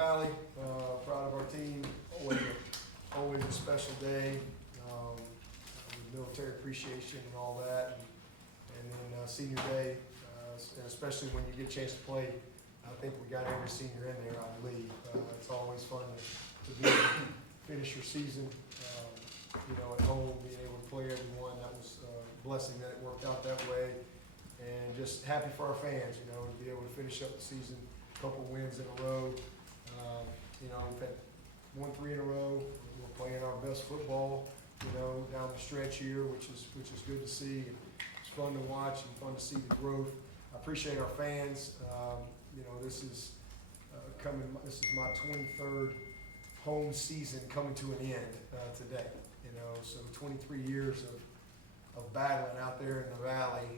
Valley. Proud of our team. Always a special day. With military appreciation and all that. And then senior day, and especially when you get a chance to play. I think we got every senior in there, I believe. It's always fun to be able to finish your season, at home, being able to play everyone. That was a blessing that it worked out that way. And just happy for our fans, to be able to finish up the season, a couple wins in a row. We've had 1-3 in a row. We're playing our best football, down the stretch here, which is good to see. It's fun to watch and fun to see the growth. I appreciate our fans. This is this is my 23rd home season coming to an end today. So 23 years of battling out there in the Valley,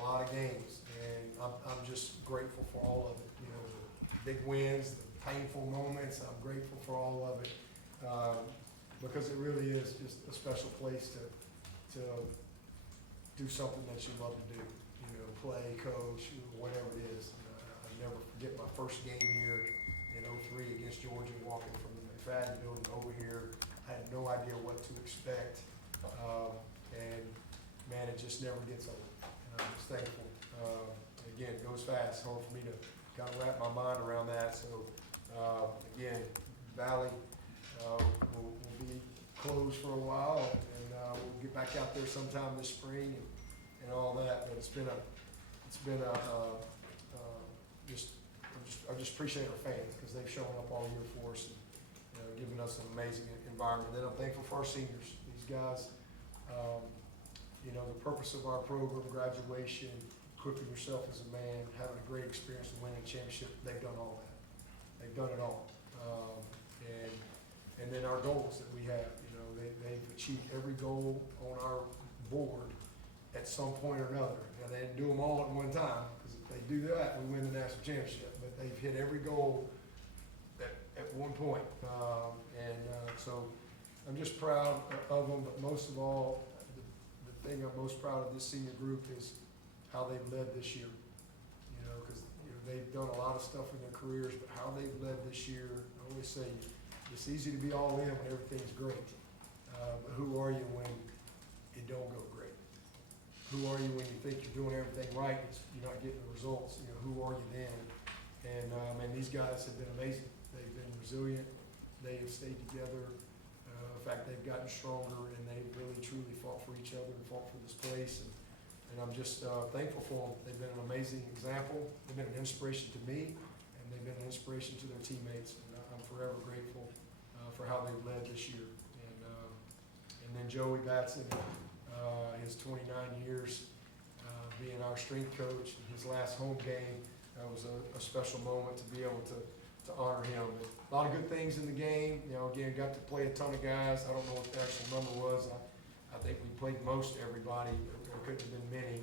a lot of games, and I'm just grateful for all of it. The big wins, the painful moments. I'm grateful for all of it because it really is just a special place to do something that you love to do. Play, coach, whatever it is. I never forget my first game here in '03 against Georgia, walking from the McFadden building over here. I had no idea what to expect, and man, it just never gets old. And I'm just thankful. Again, it goes fast. Hard for me to kind of wrap my mind around that. So again, Valley will be closed for a while, and we'll get back out there sometime this spring and all that. But I just appreciate our fans because they've shown up all year for us and given us an amazing environment. Then I'm thankful for our seniors. These guys, the purpose of our program, graduation, equipping yourself as a man, having a great experience and winning a championship, they've done all that. They've done it all. And then our goals that we have, they've achieved every goal on our board at some point or another. Now, they didn't do them all at one time, because if they do that, we win the national championship. But they've hit every goal at one point. So I'm just proud of them, but most of all, the thing I'm most proud of this senior group is how they've led this year. Because they've done a lot of stuff in their careers, but how they've led this year, I always say, it's easy to be all in when everything's great. But who are you when it don't go great? Who are you when you think you're doing everything right, you're not getting the results? Who are you then? And these guys have been amazing. They've been resilient. They have stayed together. In fact, they've gotten stronger, and they've really, truly fought for each other and fought for this place. And I'm just thankful for them. They've been an amazing example. They've been an inspiration to me, and they've been an inspiration to their teammates. And I'm forever grateful for how they've led this year. And then Joey Batson, his 29 years being our strength coach, his last home game, that was a special moment to be able to honor him. A lot of good things in the game. Again, got to play a ton of guys. I don't know what the actual number was. I think we played most everybody. There couldn't have been many.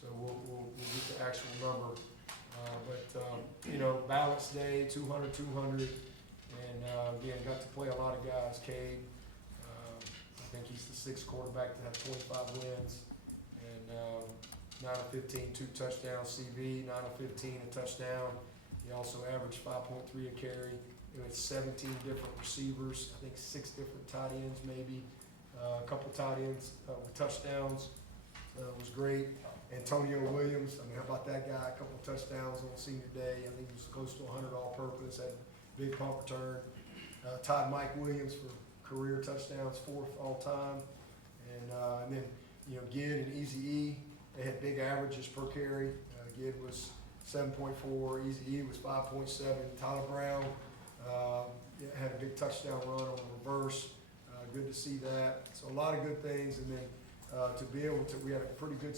So we'll get the actual number. Balance day, 200, and again, got to play a lot of guys. Cade, I think he's the 6th quarterback to have 25 wins, and 9 of 15, 2 touchdowns. CV, 9 of 15, a touchdown. He also averaged 5.3 a carry. He had 17 different receivers, I think 6 different tight ends maybe, a couple tight ends with touchdowns. Was great. Antonio Williams, how about that guy? A couple of touchdowns on senior day. I think he was close to 100 all-purpose, had a big punt return. Todd Mike Williams for career touchdowns, 4th all-time. And then, Gid and Easy E, they had big averages per carry. Gid was 7.4, Easy E was 5.7. Tyler Brown had a big touchdown run on the reverse. Good to see that. So a lot of good things. And then to be able to, we had a pretty good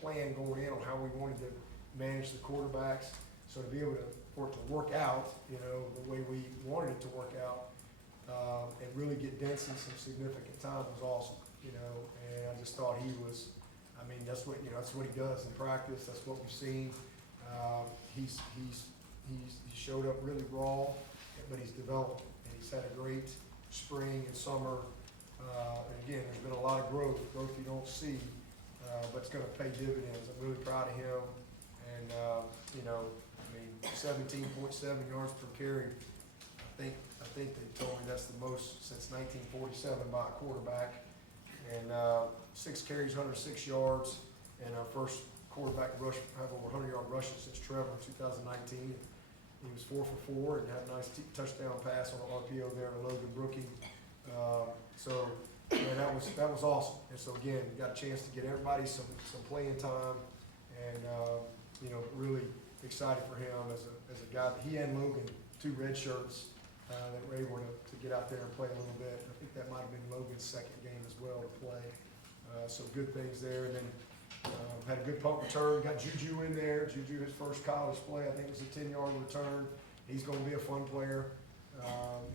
plan going in on how we wanted to manage the quarterbacks. So to be able for it to work out, the way we wanted it to work out, and really get Denson some significant time was awesome. And I just thought he was, that's what he does in practice. That's what we've seen. He showed up really raw, but he's developed, and he's had a great spring and summer. And again, there's been a lot of growth you don't see, but it's going to pay dividends. I'm really proud of him, and 17.7 yards per carry. I think they told me that's the most since 1947 by a quarterback. And 6 carries, 106 yards, and our first quarterback rush have over 100-yard rushes since Trevor in 2019. He was 4 for 4 and had a nice touchdown pass on an RPO there to Logan Brooking. So man, that was awesome. And so again, we got a chance to get everybody some playing time, and really excited for him as a guy. He and Logan, 2 red shirts that were able to get out there and play a little bit. I think that might have been Logan's second game as well to play. So good things there. And then had a good punt return. Got Juju in there. Juju, his first college play, I think it was a 10-yard return. He's going to be a fun player.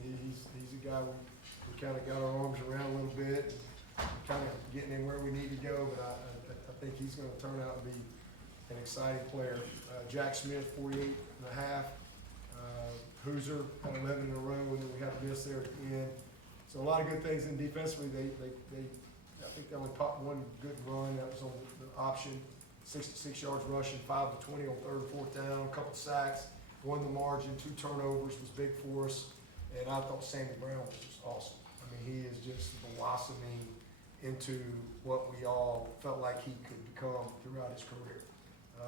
He's a guy we kind of got our arms around a little bit, kind of getting him where we need to go. But I think he's going to turn out to be an exciting player. Jack Smith, 48.5. Hoosier had 11 in a row, and then we had a miss there at the end. So a lot of good things in defensively. I think they only popped one good run. That was on the option. 66 yards rushing, 5 of 20 on 3rd and 4th down. A couple sacks, won the margin. 2 turnovers was big for us. And I thought Sammy Brown was just awesome. I mean, he is just blossoming into what we all felt like he could become throughout his career.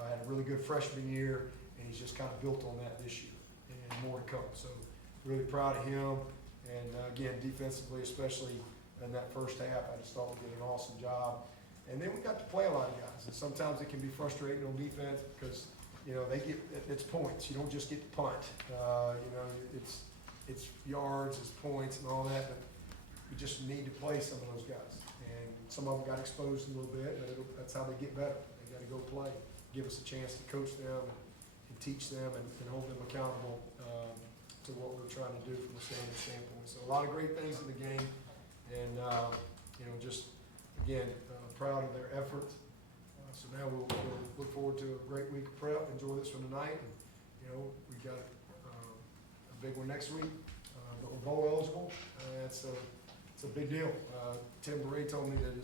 Had a really good freshman year, and he's just kind of built on that this year, and more to come. So really proud of him. And again, defensively, especially in that first half, I just thought we did an awesome job. And then we got to play a lot of guys. And sometimes it can be frustrating on defense because, it's points. You don't just get to punt. It's yards, it's points and all that, but you just need to play some of those guys. And some of them got exposed a little bit, but that's how they get better. They got to go play, give us a chance to coach them and teach them and hold them accountable to what we're trying to do from a standpoint. So a lot of great things in the game, and just again proud of their effort. So now we'll look forward to a great week of prep. Enjoy this one tonight, and we got a big one next week. But we're bowl eligible. It's a big deal. Tim Bray told me that he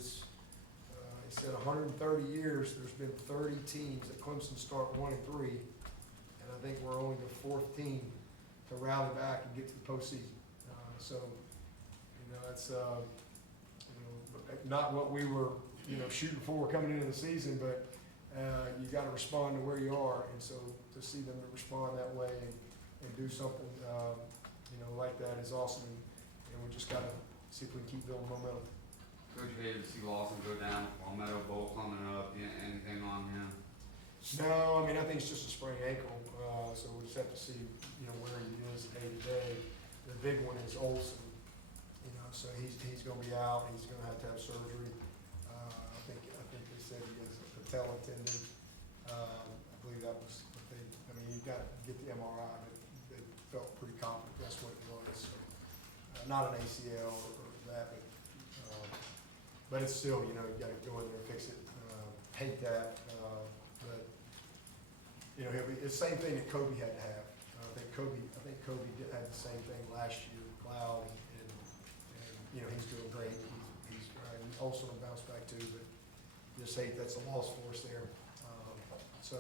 said 130 years there's been 30 teams at Clemson start 1-3, and I think we're only the 4th team to rally back and get to the postseason. That's not what we were shooting for coming into the season, but you got to respond to where you are, and so to see them to respond that way and do something like that is awesome, and we just got to see if we can keep building momentum. Coach, you hated to see Lawson go down, Palmetto Bowl coming up. Anything on him? No, I think it's just a sprained ankle, so we'll just have to see where he is day to day. The big one is Olsen, so he's going to be out. He's going to have surgery. I think they said he has a patella tendon. I believe that was what you got to get the MRI, but they felt pretty confident that's what it was. So, not an ACL or that, but it's still, you got to go in there and fix it. Hate that, but he'll be the same thing that Kobe had to have. I think Kobe had the same thing last year, Cloud, and he's doing great. He's also bounced back too, but just hate that's a loss for us there. So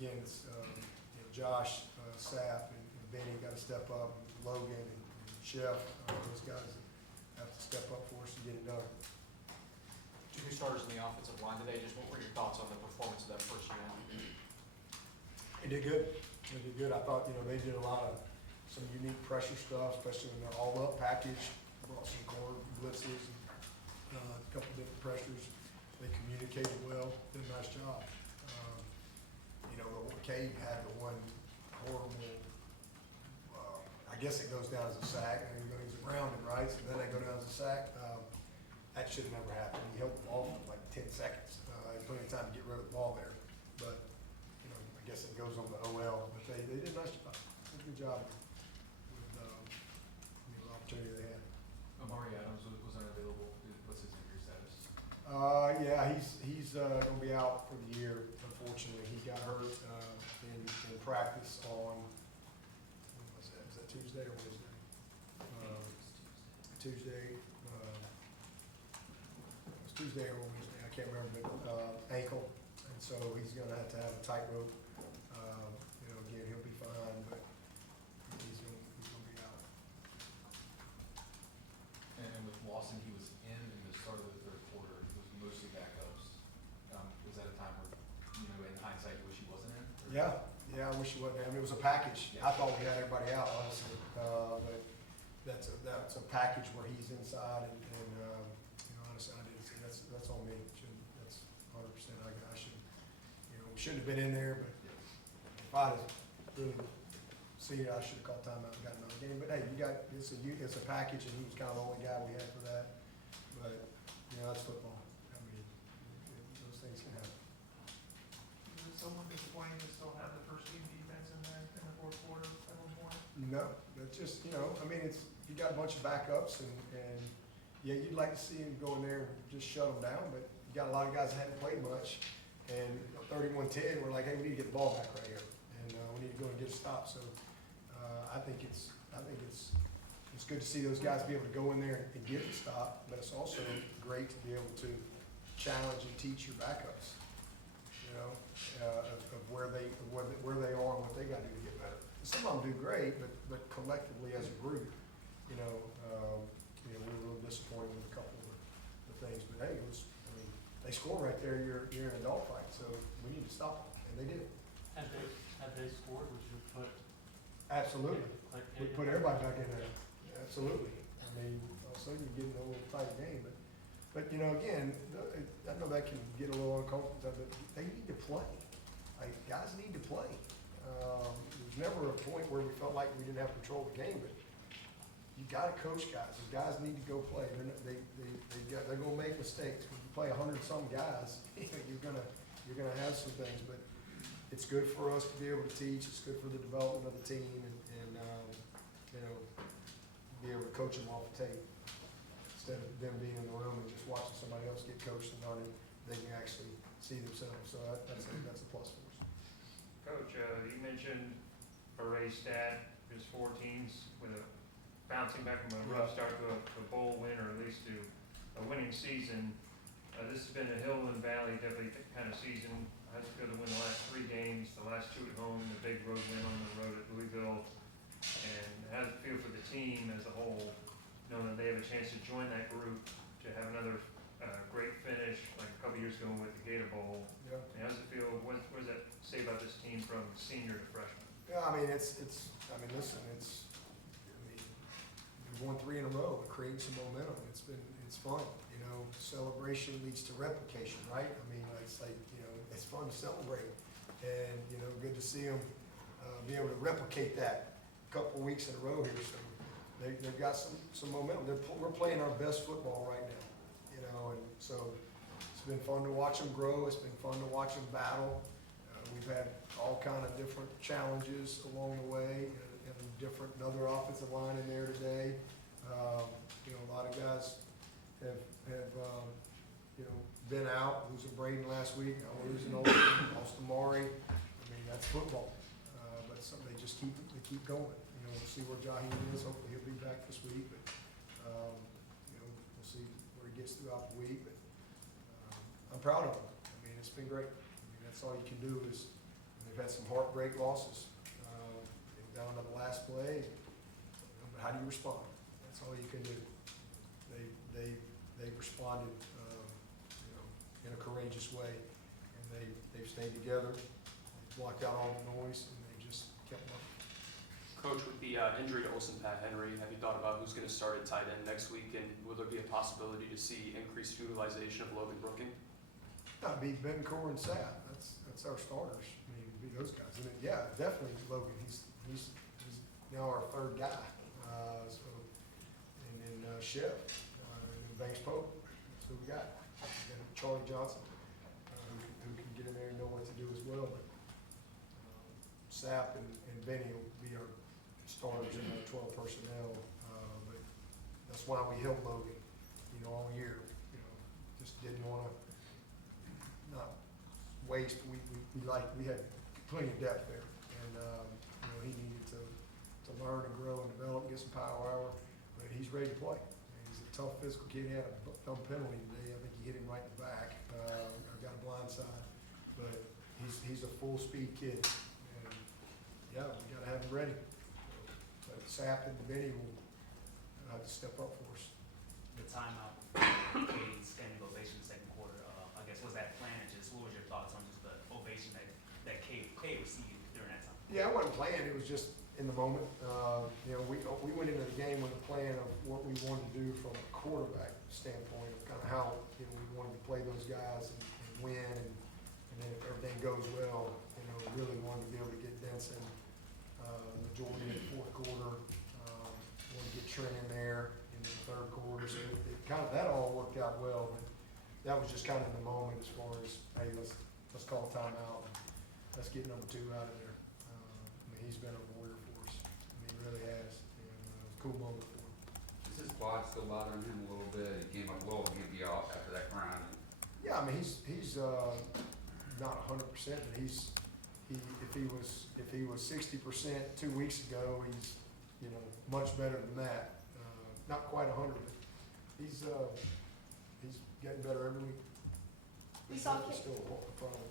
again, it's Josh, Sapp, and Benny got to step up. Logan and Chef, those guys have to step up for us to get it done. 2 new starters in the offensive line today. Just what were your thoughts on the performance of that first unit? They did good. They did good. I thought they did some unique pressure stuff, especially when they're all up package. Brought some corner blitzes and a couple different pressures. They communicated well. Did a nice job. Cade had the one horrible. I guess it goes down as a sack. He's around it, right? So then they go down as a sack. That should have never happened. He held the ball for like 10 seconds. Had plenty of time to get rid of the ball there. But, I guess it goes on the OL. But they did a nice job. Did a good job with the opportunity they had. Amari Adams was unavailable. What's his injury status? Yeah, he's going to be out for the year, unfortunately. He got hurt in practice on, when was that? Was that Tuesday or Wednesday? Tuesday. It was Tuesday or Wednesday. I can't remember, but ankle. And so he's going to have a tightrope. Again, package. I thought we had everybody out, honestly, but that's a package where he's inside and, honestly, I didn't see, that's on me. That's 100%, I should, shouldn't have been in there, but if I'd have really seen it, I should have called timeout and got another game. But hey, it's a package, and he was kind of the only guy we had for that. But, that's football. I mean, those things can happen. Is it somewhat disappointing to still have the first team defense in there in the fourth quarter at one point? No, that's just, I mean, you got a bunch of backups, and yeah, you'd like to see him go in there and just shut them down, but you got a lot of guys that hadn't played much, and 31-10, we're like, hey, we need to get the ball back right here, and we need to go and get a stop. So I think it's good to see those guys be able to go in there and get the stop, but it's also great to be able to challenge and teach your backups, of where they are and what they got to do to get better. Some of them do great, but collectively as a group, we were a little disappointed with a couple of the things. But hey, they score right there. You're in a dogfight, so we need to stop them, and they did. Had they scored, would you put? Absolutely, Like, we put everybody back in there. Absolutely. I mean, all of a sudden you get in a little tight game, but again, I know that can get a little uncomfortable, but they need to play. Like, guys need to play. There's never a point where we felt like we didn't have control of the game, but you got to coach guys. The guys need to go play. They're gonna make mistakes. When you play 100-some guys, you're gonna have some things. But it's good for us to be able to teach. It's good for the development of the team, and be able to coach them off the tape instead of them being in the room and just watching somebody else get coached and learning. They can actually see themselves. So that's a plus for us. Coach, you mentioned a race stat, there's 4 teams with bouncing back from a rough start to a bowl win, or at least to a winning season. This has been a hill and valley definitely kind of season. How's it feel to win the last 3 games, the last 2 at home, the big road win on the road at Louisville? And how does it feel for the team as a whole, knowing that they have a chance to join that group, to have another great finish, like a couple years ago with the Gator Bowl? Yeah. And how does it feel? What does that say about this team from senior to freshman? Yeah, I mean, we've won 3 in a row. We're creating some momentum. It's fun. Celebration leads to replication, right? I mean, it's like, it's fun to celebrate, and good to see them be able to replicate that a couple weeks in a row here. So they've got some momentum. We're playing our best football right now, and so it's been fun to watch them grow. It's been fun to watch them battle. We've had all kind of different challenges along the way, and another offensive line in there today. A lot of guys have been out, losing Braden last week, now losing Austin Maury. I mean, that's football. But they just keep going. We'll see where Jaheim is. Hopefully he'll be back this week. But we'll see where he gets throughout the week. But I'm proud of him. I mean, it's been great. I mean, that's all you can do is they've had some heartbreak losses. Down to the last play. But how do you respond? That's all you can do. They've responded, in a courageous way, and they've stayed together, they've blocked out all the noise, and they just kept working. Coach, with the injury to Olsen Pat Henry, have you thought about who's going to start at tight end next week, and will there be a possibility to see increased utilization of Logan Brooking? That'd be Bencourt and Sapp. That's our starters. I mean, it'd be those guys. And yeah, definitely Logan. He's now our 3rd guy. And then Chef, and then Banks Pope. That's who we got. And Charlie Johnson, who can get in there and know what to do as well. But Sapp and Benny will be our starters in our 12 personnel. But that's why we held Logan, all year. Just didn't want to not waste. We had plenty of depth there, and he needed to learn and grow and develop, get some power hour. But he's ready to play. And he's a tough physical kid. He had a thumb penalty today. I think he hit him right in the back. Got a blind side, but he's a full speed kid. And yeah, we got to have him ready. But Sapp and Benny will have to step up for us. The timeout, Cade standing ovation second quarter. I guess was that planned? Just what was your thoughts on just the ovation that Cade received during that time? Yeah, I wasn't playing, it was just in the moment. You know, we went into the game with a plan of what we wanted to do from a quarterback standpoint, of kind of how, you know, we wanted to play those guys and win, and then if everything goes well, you know, really wanted to be able to get Denson, the majority of the fourth quarter, want to get Trent in there in the third quarter, so it kind of, that all worked out well, but that was just kind of in the moment as far as, hey, let's call a timeout, and let's get number 2 out of there. I mean, he's been a warrior for us. I mean, he really has. And, it was a cool moment for him. Is his quad still bothering him a little bit? He came up well to get the off after that grind. Yeah, I mean, he's not 100%, but if he was 60% 2 weeks ago, he's, you know, much better than that. Not quite 100, but he's getting better every week. We saw It's still a problem.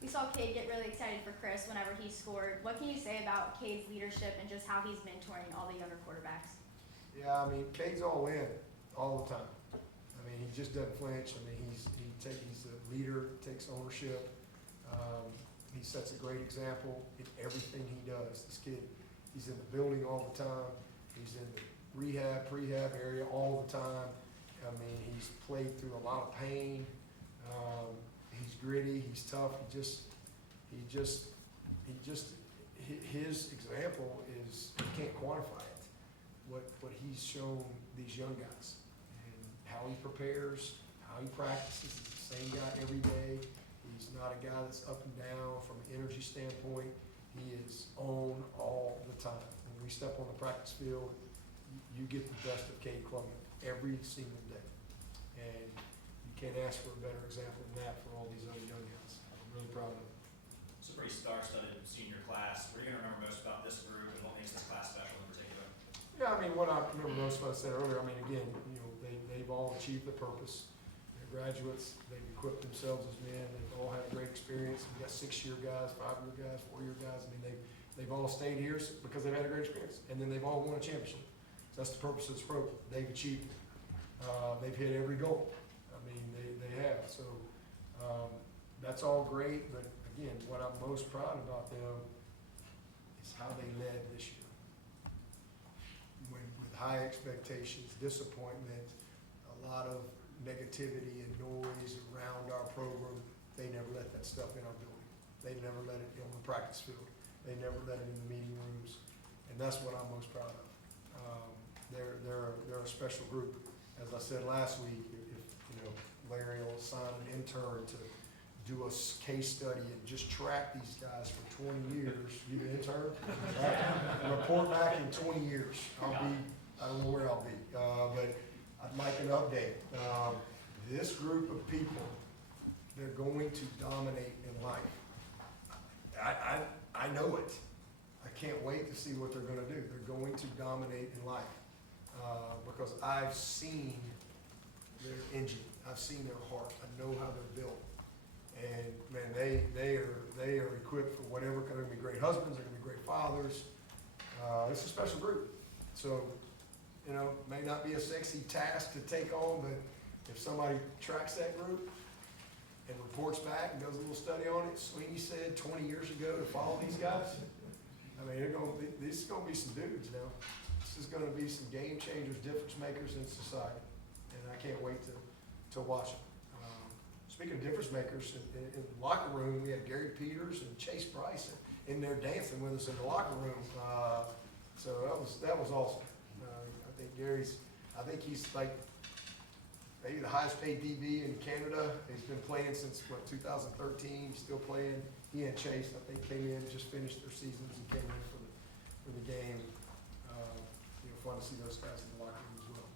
We saw Cade get really excited for Chris whenever he scored. What can you say about Cade's leadership and just how he's mentoring all the younger quarterbacks? Yeah, I mean, Cade's all in all the time. I mean, he just doesn't flinch. I mean, he's a leader, takes ownership. He sets a great example in everything he does. This kid, he's in the building all the time. He's in the rehab, prehab area all the time. I mean, he's played through a lot of pain. He's gritty. He's tough. His example is, you can't quantify it. What he's shown these young guys, and how he prepares, how he practices. He's the same guy every day. He's not a guy that's up and down from an energy standpoint. He is on all the time. When we step on the practice field, you get the best of Cade Clemson every single day. And you can't ask for a better example than that for all these other young guys. I'm really proud of him. It's a pretty star-studded senior class. What are you going to remember most about this group, and what makes this class special in particular? Yeah, I mean, what I remember most of what I said earlier, I mean, again, you know, they've all achieved their purpose. They're graduates. They've equipped themselves as men. They've all had a great experience. We've got 6-year guys, 5-year guys, 4-year guys. I mean, they've all stayed here because they've had a great experience. And then they've all won a championship. So that's the purpose of this program. They've achieved it. They've hit every goal. I mean, they have. So that's all great. But again, what I'm most proud about them is how they led this year. With high expectations, disappointment, a lot of negativity and noise around our program, they never let that stuff in our building. They never let it on the practice field. They never let it in the meeting rooms. And that's what I'm most proud of. They're a special group. As I said last week, if you know, Larry will assign an intern to do a case study and just track these guys for 20 years. You an intern? Right? Report back in 20 years. I don't know where I'll be, but I'd like an update. This group of people, they're going to dominate in life. I know it. I can't wait to see what they're going to do. They're going to dominate in life because I've seen their engine. I've seen their heart. I know how they're built. And man, they are equipped for whatever. They're going to be great husbands. They're going to be great fathers. It's a special group. So, you know, it may not be a sexy task to take on, but if somebody tracks that group and reports back and does a little study on it, Swinney said 20 years ago to follow these guys. I mean, this is going to be some dudes now. This is going to be some game changers, difference makers in society. And I can't wait to watch them. Speaking of difference makers, in the locker room, we had Gary Peters and Chase Bryce in there dancing with us in the locker room. So that was awesome. I think he's like maybe the highest paid DB in Canada. He's been playing since, 2013. He's still playing. He and Chase, I think, came in, just finished their seasons and came in for the game. Fun to see those guys in the locker room as well.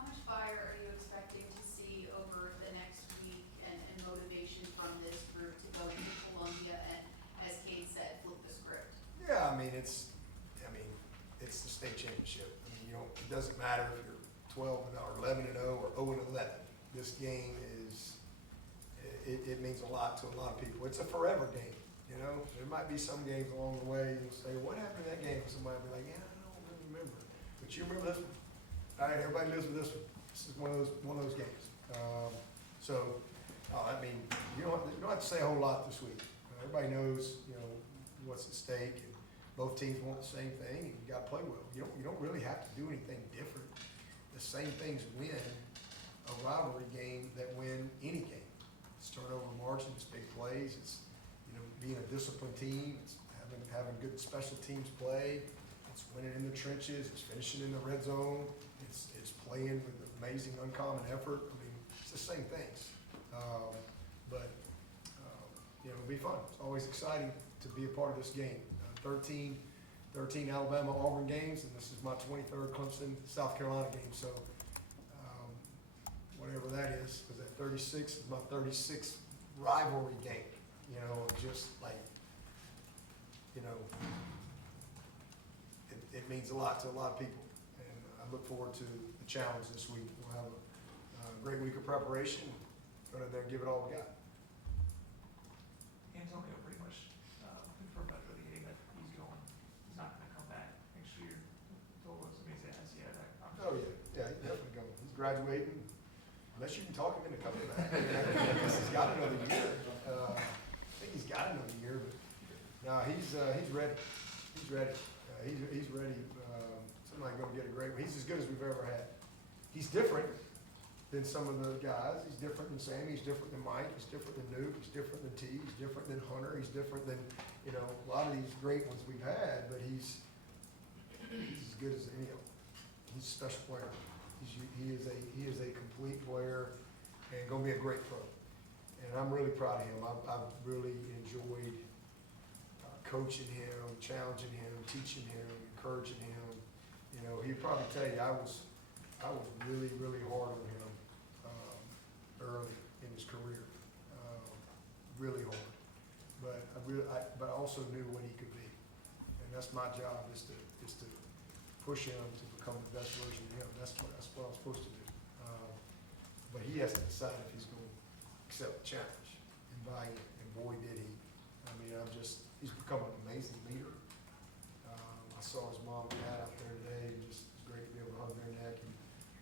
How much fire are you expecting to see over the next week and motivation from this group to go to Columbia and, as Cade said, flip the script? Yeah, I mean, it's the state championship. I mean, it doesn't matter if you're 12 or 11-0 or 0-11. This game it means a lot to a lot of people. It's a forever game. You know, there might be some games along the way you'll say, "What happened in that game?" Somebody will be like, "Yeah, I don't really remember." But you remember this one. All right, everybody lives with this one. This is one of those games. I mean, you don't have to say a whole lot this week. Everybody knows, what's at stake, and both teams want the same thing, and you gotta play well. You don't really have to do anything different. The same things win a rivalry game that win any game. It's turnover margin, it's big plays, it's, being a disciplined team, it's having good special teams play, it's winning in the trenches, it's finishing in the red zone, it's playing with amazing uncommon effort. I mean, it's the same things. It'll be fun. It's always exciting to be a part of this game. 13 Alabama Auburn games, and this is my 23rd Clemson South Carolina game. So whatever that is, because that 36 is my 36th rivalry game. Just like, it means a lot to a lot of people. And I look forward to the challenge this week. We'll have a great week of preparation. Go in there and give it all we got. Antonio pretty much confirmed after the game that he's going. He's not going to come back next year. He told us. I mean, he said, Oh, yeah, he's definitely going. He's graduating. Unless you can talk him into coming back. I guess he's got another year. I think he's got another year, but no, he's ready. He's ready. He's ready. Somebody's going to get a great one. He's as good as we've ever had. He's different than some of the guys. He's different than Sammy. He's different than Mike. He's different than Nuke. He's different than T. He's different than Hunter. He's different than, a lot of these great ones we've had, but he's as good as any of them. He's a special player. He is a complete player and going to be a great pro. And I'm really proud of him. I've really enjoyed coaching him, challenging him, teaching him, encouraging him. He'd probably tell you I was really, really hard on him early in his career, really hard. But I also knew what he could be, and that's my job is to push him to become the best version of him. That's what I'm supposed to do. But he has to decide if he's going to accept the challenge and buy in. And boy, did he! I mean, he's become an amazing leader. I saw his mom and dad out there today, and just it's great to be able to hug their neck, and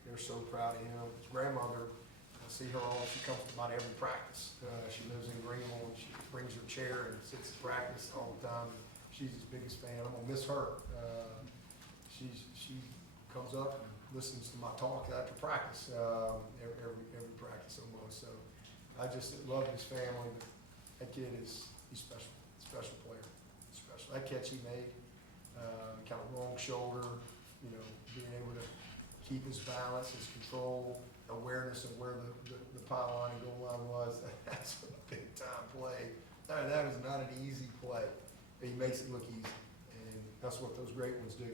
they're so proud of him. His grandmother, I see her all. She comes to about every practice. She lives in Greenville, and she brings her chair and sits at practice all the time. And she's his biggest fan. I'm gonna miss her. She comes up and listens to my talk after practice, every practice almost. So I just love his family. That kid he's special, special player, special. That catch he made, kind of long shoulder, being able to keep his balance, his control, awareness of where the pylon and goal line was. That's a big time play. That is not an easy play, but he makes it look easy, and that's what those great ones do.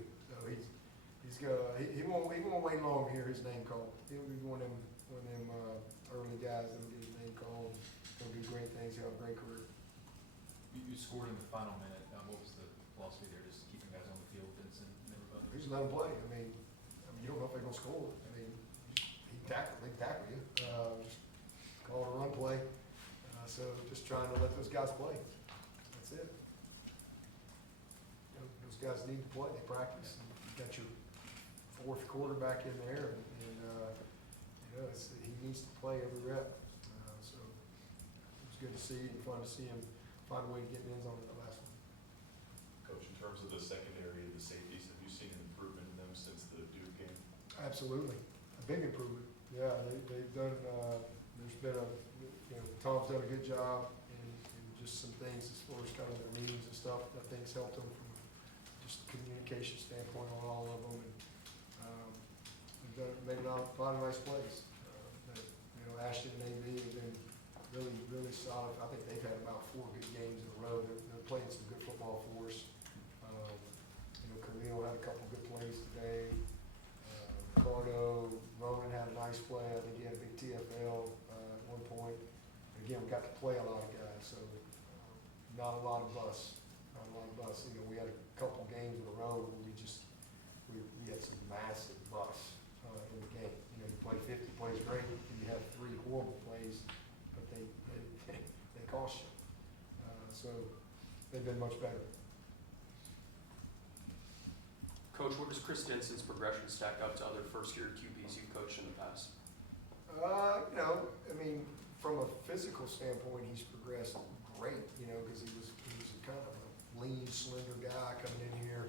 So he won't wait long to hear his name called. He'll be one of them early guys that'll get his name called. He'll do great things. He'll have a great career. You scored in the final minute. What was the philosophy there? Just keeping guys on the field, Vincent and everybody? Just let him play. I mean, you don't know if they're gonna score. I mean, they tackle you. Just call it a run play. So just trying to let those guys play. That's it. Those guys need to play. They practice. And you got your fourth quarterback in there, and he needs to play every rep. So it was good to see and fun to see him find a way to get in the end zone in the last one. Coach, in terms of the secondary and the safeties, have you seen an improvement in them since the Duke game? Absolutely, a big improvement. Yeah, they've done. There's been Tom's done a good job in just some things as far as kind of their meetings and stuff. I think it's helped them from just a communication standpoint on all of them, and they've made a lot of nice plays. Ashton and AB have been really, really solid. I think they've had about 4 good games in a row. They're playing some good football for us. Khalil had a couple good plays today. Ricardo, Roman had a nice play. I think he had a big TFL at one point. Again, we got to play a lot of guys, so not a lot of us. We had a couple games in a row where we had some massive busts in the game. You play 50 plays great, and you have 3 horrible plays, but they cost you. So they've been much better. Coach, what does Chris Denson's progression stack up to other first-year QBs you've coached in the past? I mean, from a physical standpoint, he's progressed great, because he was kind of a lean, slender guy coming in here.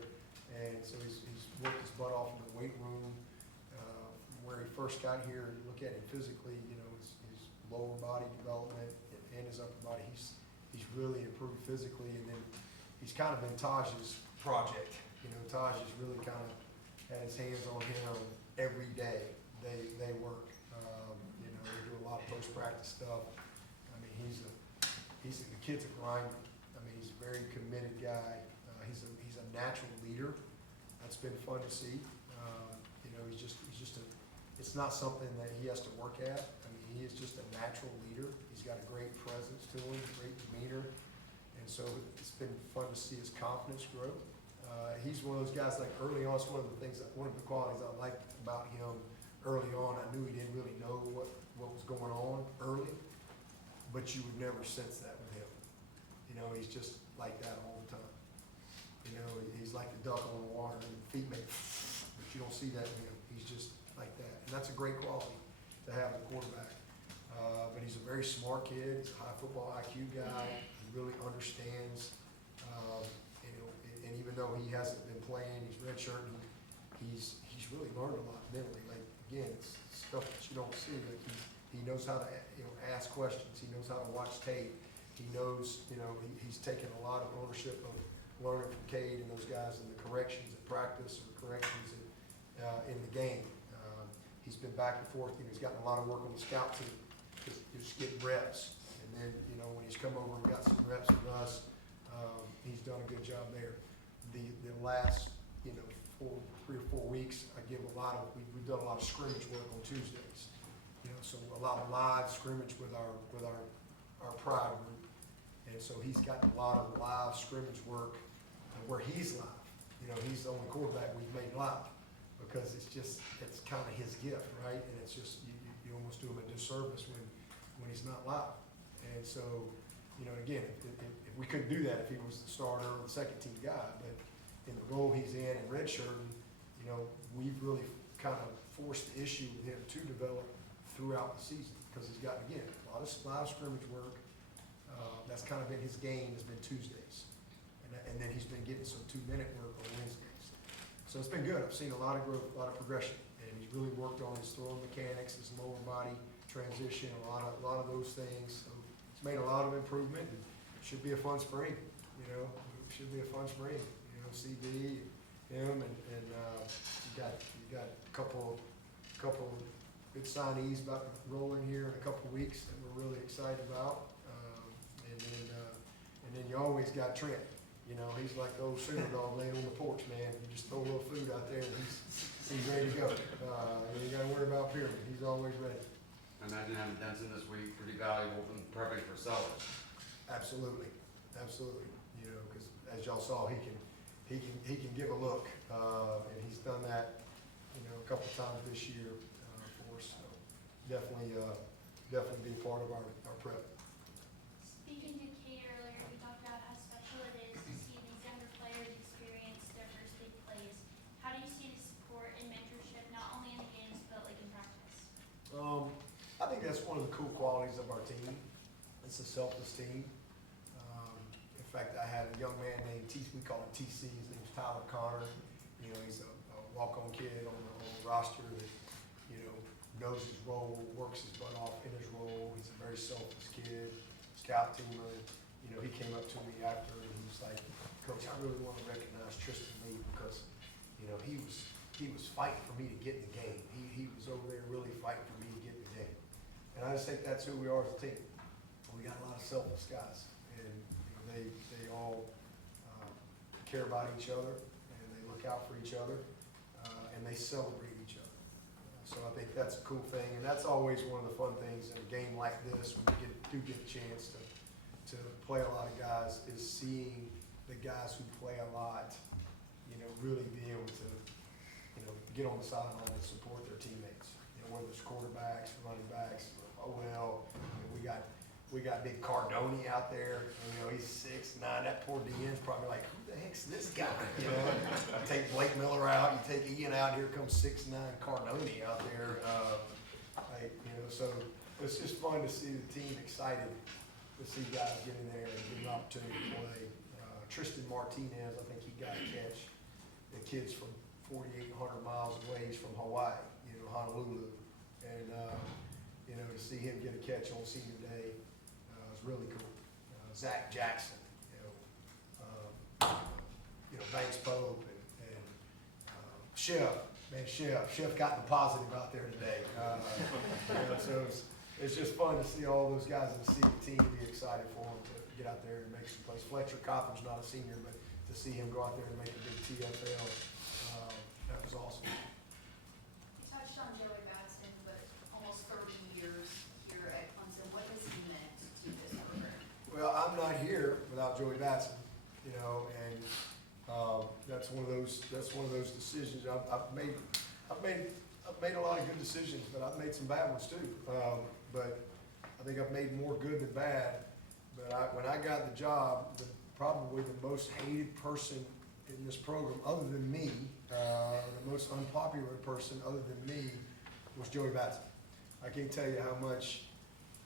And so he's worked his butt off in the weight room. Where he first got here, you look at him physically, you know, his lower body development and his upper body, he's really improved physically. And then he's kind of been Taj's project. You know, Taj has really kind of had his hands on him every day. They work. You know, they do a lot of post-practice stuff. I mean, the kid's a grinder. I mean, he's a very committed guy. He's a natural leader. That's been fun to see. You know, he's just it's not something that he has to work at. I mean, he is just a natural leader. He's got a great presence to him, great demeanor. And so it's been fun to see his confidence grow. He's one of those guys, like early on, it's one of the qualities I liked about him early on. I knew he didn't really know what was going on early, but you would never sense that with him. You know, he's just like that all the time. You know, he's like the duck on the water, and feet make, but you don't see that in him. He's just like that. And that's a great quality to have in a quarterback. But he's a very smart kid. He's a high football IQ guy. He really understands, you know, and even though he hasn't been playing, he's redshirting, he's really learned a lot mentally. Like, again, it's stuff that you don't see. Like, he knows how to, you know, ask questions. He knows how to watch tape. He knows, you know, he's taken a lot of ownership of learning from Cade and those guys in the corrections at practice or corrections in the game. He's been back and forth. You know, he's gotten a lot of work on the scout team, just getting reps. And then, you know, when he's come over and got some reps with us, he's done a good job there. The last, you know, 3 or 4 weeks, we've done a lot of scrimmage work on Tuesdays. You know, so a lot of live scrimmage with our pride group. And so he's gotten a lot of live scrimmage work where he's live. You know, he's the only quarterback we've made live because it's kind of his gift, right? And it's just, you almost do him a disservice when he's not live. And so, you know, again, if we couldn't do that if he was the starter or the second team guy, but in the role he's in and redshirting, you know, we've really kind of forced the issue with him to develop throughout the season because he's got, again, a lot of live scrimmage work. That's kind of been his game, has been Tuesdays. And then he's been getting some 2-minute work on Wednesdays. So it's been good. I've seen a lot of growth, a lot of progression. And he's really worked on his throwing mechanics, his lower body transition, a lot of those things. So he's made a lot of improvement. And it should be a fun spring, you know. It should be a fun spring. You know, CD, him, and you got a couple good signees about to roll in here in a couple of weeks that we're really excited about. And then you always got Trent. You know, he's like the old super dog laying on the porch, man. You just throw a little food out there and he's ready to go. You got to worry about Pyramid. He's always ready. I imagine having Denson this week pretty valuable and perfect for Sellers. Absolutely. You know, because as y'all saw, he can give a look, and he's done that, you know, a couple times this year for us. So definitely be part of our prep. Speaking to Kate earlier, we talked about how special it is to see these younger players experience their first big plays. How do you see the support and mentorship, not only in the games, but like in practice? I think that's one of the cool qualities of our team. It's a selfless team. In fact, I had a young man named we call him TC. His name's Tyler Connor. You know, he's a walk-on kid on the roster that, you know, knows his role, works his butt off in his role. He's a very selfless kid. Scout teamer. You know, he came up to me after and he was like, Coach, I really want to recognize Tristan Lee because, you know, he was fighting for me to get in the game. He was over there really fighting for me to get in the game. And I just think that's who we are as a team. We got a lot of selfless guys, and you know, they all care about each other, and they look out for each other, and they celebrate each other. So I think that's a cool thing, and that's always one of the fun things in a game like this when you do get a chance to play a lot of guys is seeing the guys who play a lot, you know, really be able to, you know, get on the sideline and support their teammates. You know, whether it's quarterbacks, running backs, OL. We got big Cardoni out there. You know, he's 6'9". That poor DN's probably like, who the heck's this guy? You know, you take Blake Miller out, you take Ian out. Here comes 6'9" Cardoni out there. You know, so it's just fun to see the team excited to see guys get in there and get an opportunity to play. Tristan Martinez, I think he got a catch. The kid's from 4,800 miles away, he's from Hawaii, Honolulu. And, to see him get a catch on senior day was really cool. Zach Jackson, Banks Pope and Chef got the positive out there today. So it's just fun to see all those guys and see the team be excited for him to get out there and make some plays. Fletcher Cotham's not a senior, but to see him go out there and make a big TFL, that was awesome. You touched on Joey Batson, but almost 30 years here at Clemson. What has he meant to this program? Well, I'm not here without Joey Batson, and that's one of those decisions. I've made a lot of good decisions, but I've made some bad ones too. But I think I've made more good than bad. But when I got the job, probably the most hated person in this program, other than me, the most unpopular person other than me, was Joey Batson. I can't tell you how much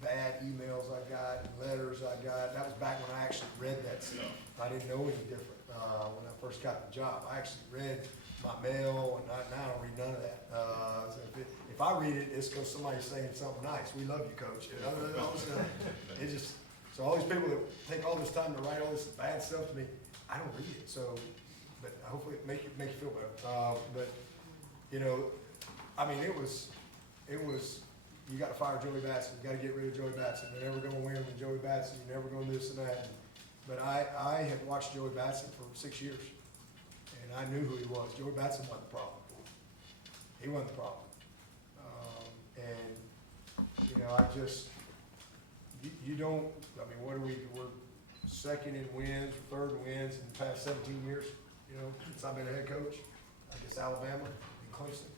bad emails I got, and letters I got. That was back when I actually read that stuff. I didn't know any different when I first got the job. I actually read my mail, and now I don't read none of that. So if I read it, it's because somebody's saying something nice. We love you, coach. So all these people that take all this time to write all this bad stuff to me, I don't read it. So, but hopefully it make you feel better. It was. You got to fire Joey Batson. You got to get rid of Joey Batson. You're never going to win with Joey Batson. You're never going to this and that. But I had watched Joey Batson for 6 years, and I knew who he was. Joey Batson wasn't the problem. He wasn't the problem. We're second in wins, third in wins in the past 17 years, since I've been a head coach. I guess Alabama and Clemson.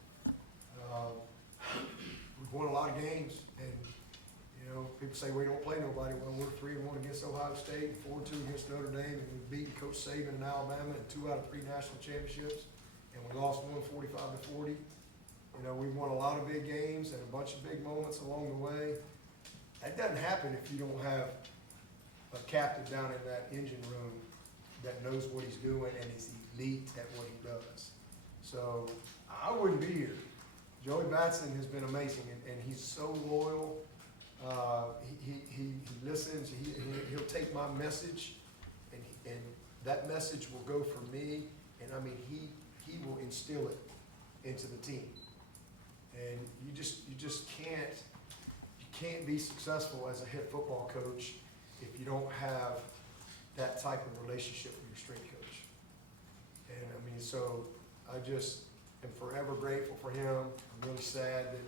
We've won a lot of games, and people say we don't play nobody. Well, we're 3-1 against Ohio State, and 4-2 against Notre Dame, and we've beaten Coach Saban in Alabama in 2 out of 3 national championships, and we lost one 45-40. We've won a lot of big games and a bunch of big moments along the way. That doesn't happen if you don't have a captain down in that engine room that knows what he's doing and is elite at what he does. So I wouldn't be here. Joey Batson has been amazing, and he's so loyal. He listens. He'll take my message, and that message will go for me. And I mean, he will instill it into the team. And you just can't be successful as a head football coach if you don't have that type of relationship with your strength coach. And I mean, so I just am forever grateful for him. I'm really sad that,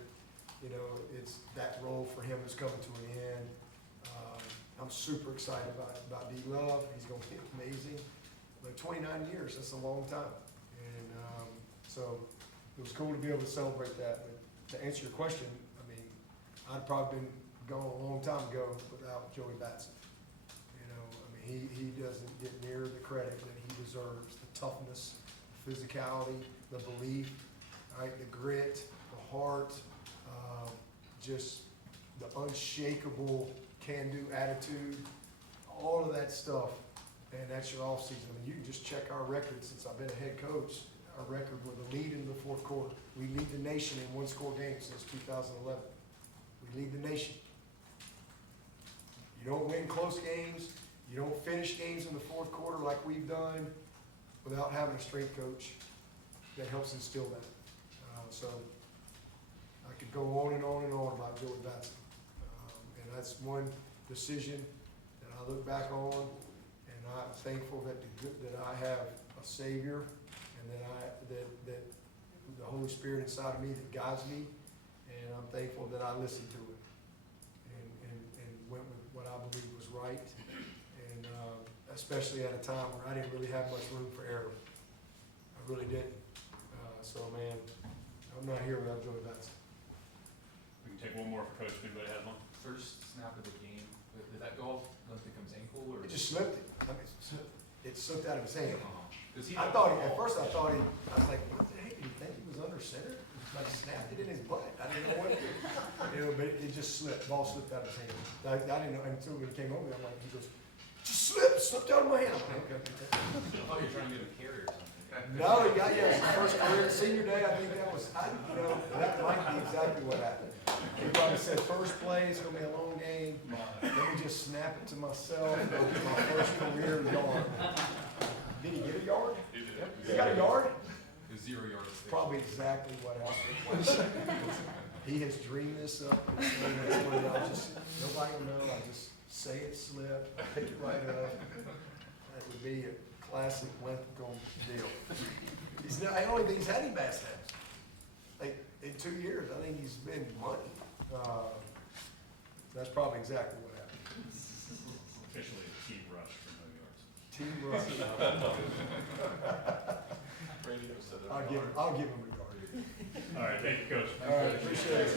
it's that role for him is coming to an end. I'm super excited about D-Love. He's going to be amazing. But 29 years, that's a long time. And so it was cool to be able to celebrate that. But to answer your question, I mean, I'd probably been gone a long time ago without Joey Batson. He doesn't get near the credit that he deserves. The toughness, the physicality, the belief, right? The grit, the heart, just the unshakable can-do attitude, all of that stuff. And that's your offseason. I mean, you can just check our record since I've been a head coach. Our record with a lead in the fourth quarter. We lead the nation in one-score games since 2011. We lead the nation. You don't win close games. You don't finish games in the fourth quarter like we've done without having a strength coach that helps instill that. So I could go on and on and on about Joey Batson. And that's one decision that I look back on, and I'm thankful that I have a Savior, and that the Holy Spirit inside of me that guides me, and I'm thankful that I listened to it and went with what I believe was right. Especially at a time where I didn't really have much room for error. I really didn't. So, man, I'm not here without Joey Batson. We can take one more for Coach. Anybody has one? First snap of the game, did that go off like Become's ankle, or? It just slipped it. I mean, it slipped out of his hand. At first I thought I was like, what the heck, did he think he was under center? Like snapped it in his butt. I didn't know what it did. But it just slipped. Ball slipped out of his hand. I didn't know until we came over there. I'm like, he goes, just slipped out of my hand. Okay. I thought you were trying to get a carry or something. No, he got, yeah, his first career, senior day, I think that was, that might be exactly what happened. He probably said, first play, it's gonna be a long game, let me just snap it to myself, and go get my first career yard. Did he get a yard? He did. He got a yard? It was 0 yards. Probably exactly what happened. He has dreamed this up, and it's one of those, nobody will know, I just say it slip, pick it right up. That would be a classic Lincoln deal. I don't even think he's had any bad snaps. Like, in 2 years, I think he's been money. That's probably exactly what happened. Officially a team rush for no yards. Team rush. Radio said it. I'll give him a yard. All right, thank you, Coach. All right, appreciate it.